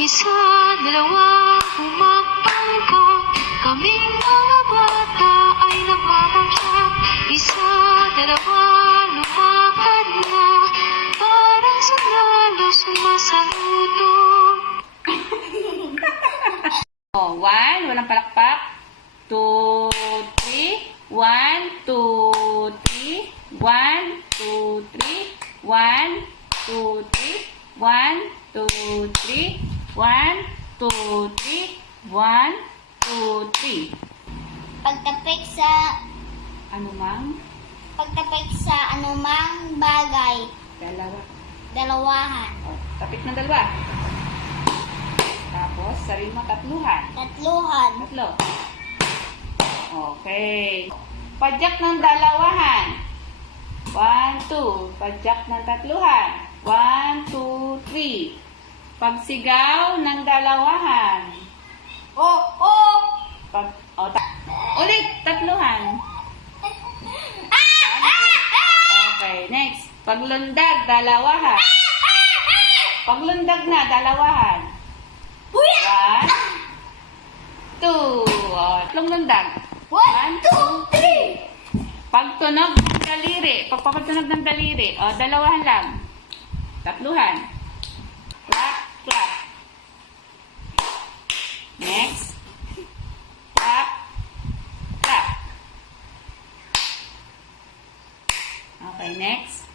Isa, dalawa, humakbang ka. Kaming mga bata ay nagmamangyak. Isa, dalawa, lumakad na. Parang sundalo sumasaludo. Oh, 1, walang palakpak. 2, 3. 1, 2, 3. 1, 2, 3. 1, 2, 3. 1, 2, 3. 1, 2, 3. 1, 2, 3. Pagtapik sa anumang bagay, Dalawa. dalawahan, Oh, tapik ng dalawa. Tapos, sarili mo tatluhan. tatluhan, Tatlo. Okay. Padyak ng dalawahan. 1, 2. Padyak ng tatluhan. 1, 2, 3. Pagsigaw ng dalawahan. oh, oh, Ulit, tatluhan. Okay, next. Paglundag, dalawahan. Paglundag na, dalawahan. 1, 2. Tatlong lundag. 1, 2, 3. Pagtunog ng daliri. Pagpapatunog ng daliri. Dalawahan lang. Tatluhan. Clap, clap. Next. Clap, clap. Okay, next.